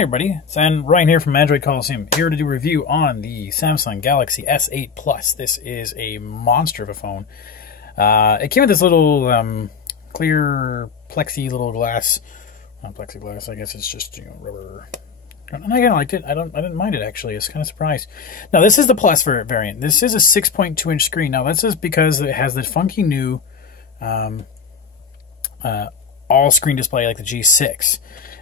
Hey everybody, it's Ryan here from Android Coliseum, here to do a review on the Samsung Galaxy S8 Plus. This is a monster of a phone. It came with this little clear plexi little glass, not plexiglass, I guess it's just, you know, rubber. And I kind of liked it. I didn't mind it actually. I was kind of surprised. Now this is the Plus variant. This is a 6.2-inch screen. Now that's just because it has the funky new all-screen display like the G6,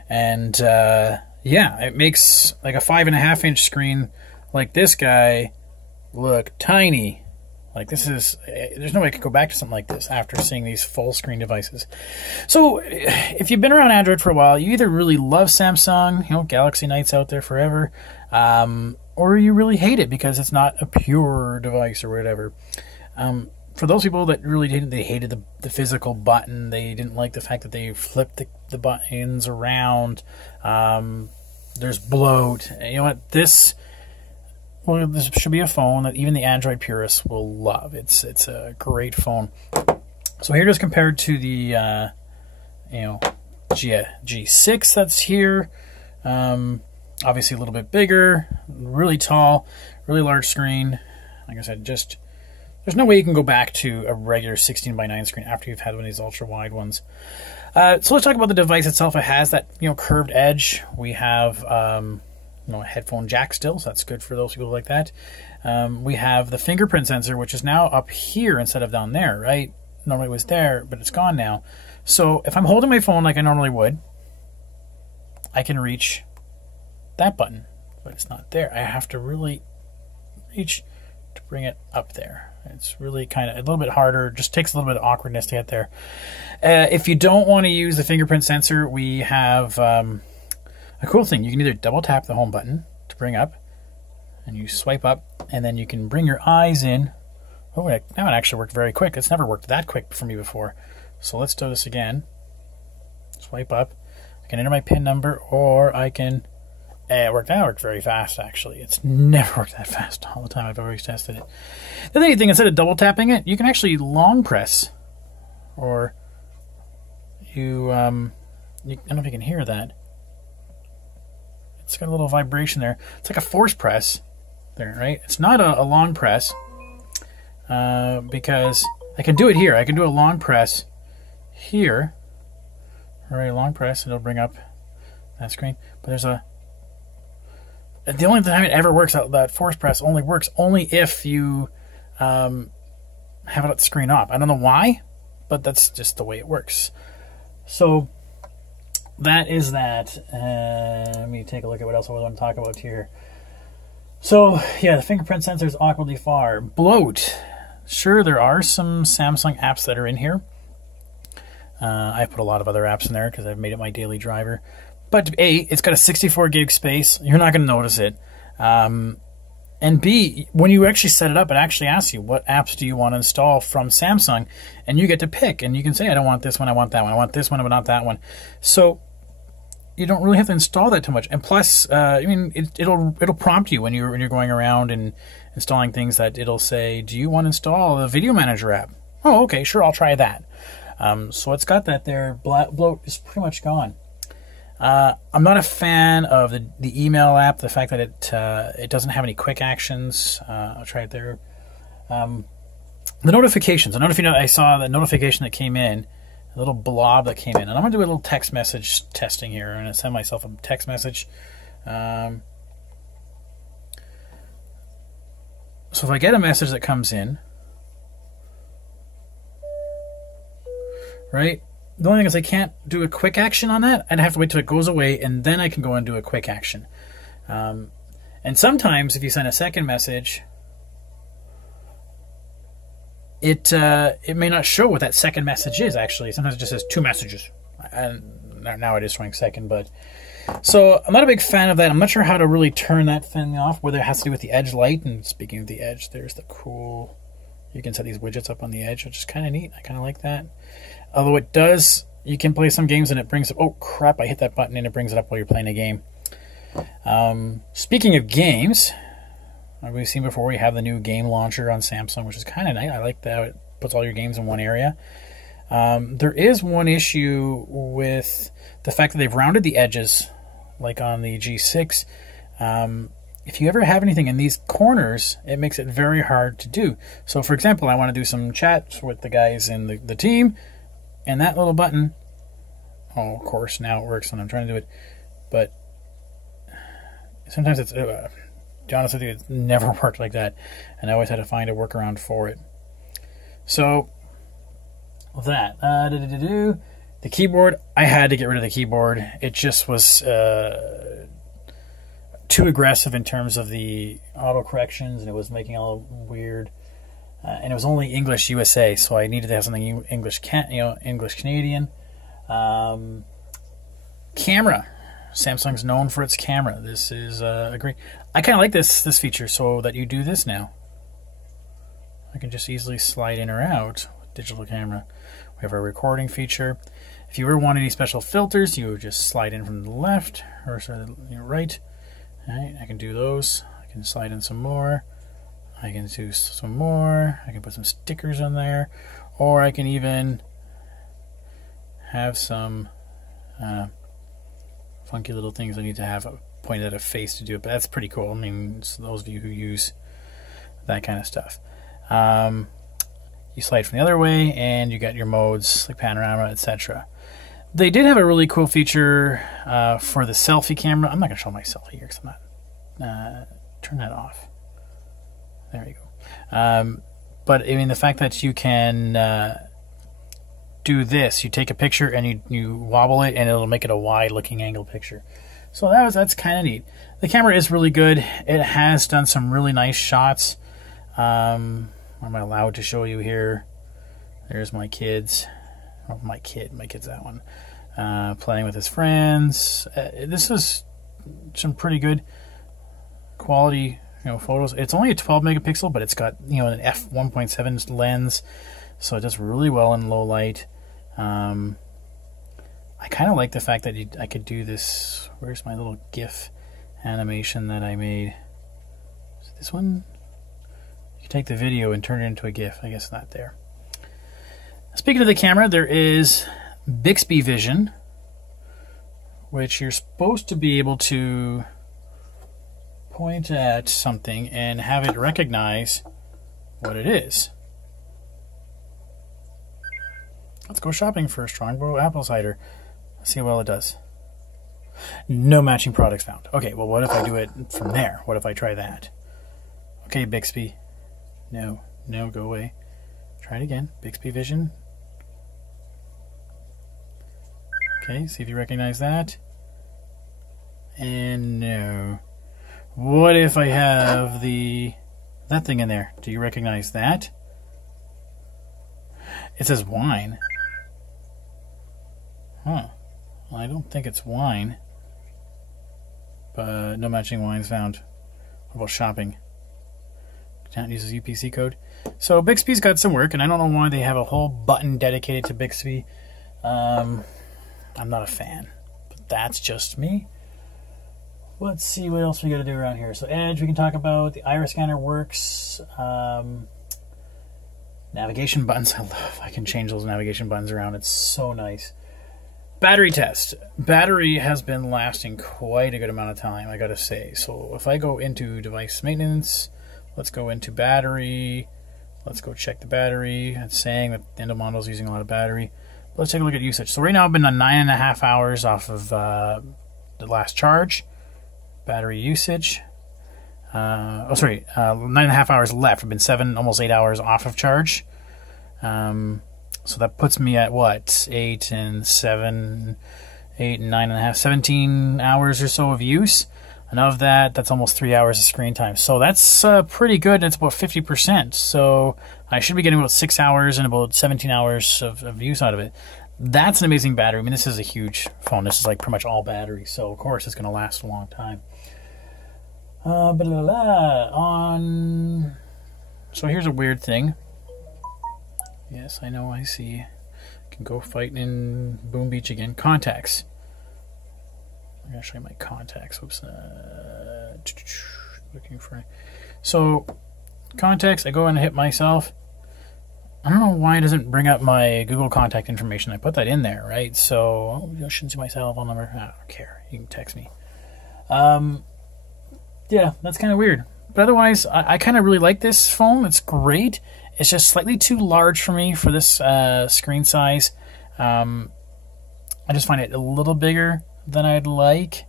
and yeah, it makes like a 5.5-inch screen like this guy look tiny. Like this is, there's no way I could go back to something like this after seeing these full screen devices. So if you've been around Android for a while, you either really love Samsung, you know, Galaxy Nights out there forever, or you really hate it because it's not a pure device or whatever. For those people that really didn't, they hated the physical button. They didn't like the fact that they flipped the buttons around. There's bloat. You know what? This should be a phone that even the Android purists will love. It's a great phone. So here it is compared to the you know, G6 that's here. Obviously a little bit bigger, really tall, really large screen. Like I said, just there's no way you can go back to a regular 16:9 screen after you've had one of these ultra wide ones. So let's talk about the device itself. It has that, you know, curved edge. We have you know, a headphone jack still, so that's good for those people like that. We have the fingerprint sensor, which is now up here instead of down there, right? Normally it was there, but it's gone now. So if I'm holding my phone like I normally would, I can reach that button, but it's not there. I have to really reach to bring it up there. It's really kind of a little bit harder, just takes a little bit of awkwardness to get there. If you don't want to use the fingerprint sensor, we have a cool thing. You can either double tap the home button to bring up, and you swipe up, and then you can bring your eyes in. Oh, now it actually worked very quick. It's never worked that quick for me before. So let's do this again. Swipe up. I can enter my PIN number, or I can... It worked very fast, actually. It's never worked that fast all the time I've always tested it. The other thing, instead of double tapping it, you can actually long press, or you I don't know if you can hear that. It's got a little vibration there. It's like a force press there, right? It's not a long press, because I can do it here. I can do a long press here. All right, long press, and it'll bring up that screen. But there's a... The only time it ever works, that force press only works if you have it at the screen off. I don't know why, but that's just the way it works. So that is that. Let me take a look at what else I want to talk about here. So yeah, the fingerprint sensor is awkwardly far. Bloat. Sure, there are some Samsung apps that are in here. I put a lot of other apps in there because I've made it my daily driver. But A, it's got a 64 gig space. You're not going to notice it. And B, when you actually set it up, it actually asks you, what apps do you want to install from Samsung? And you get to pick. And you can say, I don't want this one, I want that one. I want this one, but not that one. So you don't really have to install that too much. And plus, I mean, it'll prompt you when you're going around and installing things, that it'll say, do you want to install the Video Manager app? Oh, okay, sure, I'll try that. So it's got that there. Bloat is pretty much gone. I'm not a fan of the email app, the fact that it doesn't have any quick actions. I'll try it there. The notifications. I don't know if you know, I saw the notification that came in, a little blob that came in. And I'm going to do a little text message testing here. I'm going to send myself a text message. So if I get a message that comes in, right? The only thing is I can't do a quick action on that. I'd have to wait till it goes away, and then I can go and do a quick action. And sometimes if you send a second message, it may not show what that second message is, actually. Sometimes it just says 2 messages. And now it is showing second, but... So I'm not a big fan of that. I'm not sure how to really turn that thing off, whether it has to do with the edge light. And speaking of the edge, there's the cool... You can set these widgets up on the edge, which is kind of neat. I kind of like that. Although it does, you can play some games and it brings up, oh crap, I hit that button and it brings it up while you're playing a game. Speaking of games, we've seen before, we have the new game launcher on Samsung, which is kind of nice. I like that it puts all your games in one area. There is one issue with the fact that they've rounded the edges like on the G6. If you ever have anything in these corners, it makes it very hard to do. So for example, I want to do some chats with the guys in the team, and that little button, oh, of course, now it works when I'm trying to do it, but sometimes it's, to be honest with you, it's never worked like that, and I always had to find a workaround for it. So, that, the keyboard, I had to get rid of the keyboard. It just was too aggressive in terms of the auto corrections, and it was making it all weird. And it was only English USA, so I needed to have something English Canadian. Camera. Samsung's known for its camera. This is a great. I kind of like this feature, so that you do this now. I can just easily slide in or out with digital camera. We have our recording feature. If you ever want any special filters, you would just slide in from the left or sorry, the right. All right, I can do those. I can slide in some more. I can do some more. I can put some stickers on there, or I can even have some funky little things I need to have pointed at a face to do it. But that's pretty cool. I mean, it's those of you who use that kind of stuff. You slide from the other way, and you got your modes like panorama, etc. They did have a really cool feature for the selfie camera. I'm not going to show my selfie here because I'm not. Turn that off. There you go. But I mean, the fact that you can do this, you take a picture and you wobble it, and it'll make it a wide-looking angle picture. So that's kind of neat. The camera is really good. It has done some really nice shots. Am I allowed to show you here? There's my kids. Oh, my kid's that one. Playing with his friends. This is some pretty good quality, photos. It's only a 12 megapixel, but it's got an f1.7 lens, so it does really well in low light. I kind of like the fact that I could do this. Where's my little GIF animation that I made? Is it this one? You can take the video and turn it into a GIF. I guess not there. Speaking of the camera, there is Bixby Vision, which you're supposed to be able to point at something and have it recognize what it is. Let's go shopping for a Strongbow apple cider. Let's see how well it does. No matching products found. Okay, well, what if I do it from there? What if I try that? Okay, Bixby. No, go away. Try it again. Bixby Vision. Okay, see if you recognize that. And no. What if I have that thing in there? Do you recognize that? It says wine. Huh. Well, I don't think it's wine. But no matching wines found. What about shopping? Can't use his UPC code. So Bixby's got some work, and I don't know why they have a whole button dedicated to Bixby. I'm not a fan, but that's just me. Let's see what else we got to do around here. So Edge, we can talk about. The iris scanner works. Navigation buttons, I love. I can change those navigation buttons around. It's so nice. Battery test. Battery has been lasting quite a good amount of time, I gotta say. So if I go into device maintenance, let's go into battery. Let's go check the battery. It's saying that the Endomondo is using a lot of battery. Let's take a look at usage. So right now I've been on 9.5 hours off of the last charge. Battery usage. 9.5 hours left. I've been almost 8 hours off of charge. So that puts me at what? 8 and 9.5, 17 hours or so of use. And of that, that's almost 3 hours of screen time. So that's pretty good. It's about 50%. So I should be getting about 6 hours and about 17 hours of use out of it. That's an amazing battery. I mean, this is a huge phone. This is like pretty much all battery. So, of course, it's going to last a long time. So here's a weird thing. Yes, I know, I see. I can go fight in Boom Beach again. Contacts. I'm going to show you my contacts. Oops. Looking for... So, contacts, I go and hit myself. I don't know why it doesn't bring up my Google contact information. I put that in there, right? So, I shouldn't see my cell phone number. I don't care. You can text me. Yeah, that's kind of weird. But otherwise, I kind of really like this phone. It's great. It's just slightly too large for me for this screen size. I just find it a little bigger than I'd like.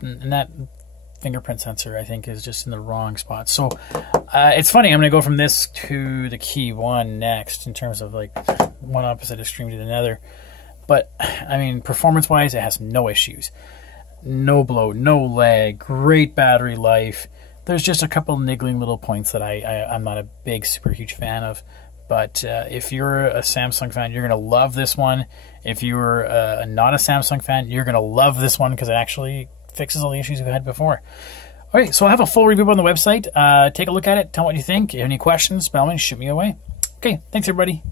And that fingerprint sensor, I think, is just in the wrong spot. So it's funny. I'm going to go from this to the Key 1 next in terms of like one opposite extreme to another. But, I mean, performance-wise, it has no issues. No bloat, no lag, great battery life. There's just a couple niggling little points that I'm not a big, super huge fan of. But if you're a Samsung fan, you're going to love this one. If you're not a Samsung fan, you're going to love this one because it actually fixes all the issues we've had before. All right, so I have a full review on the website. Take a look at it. Tell me what you think. If you have any questions, by all means, shoot me away. Okay, thanks, everybody.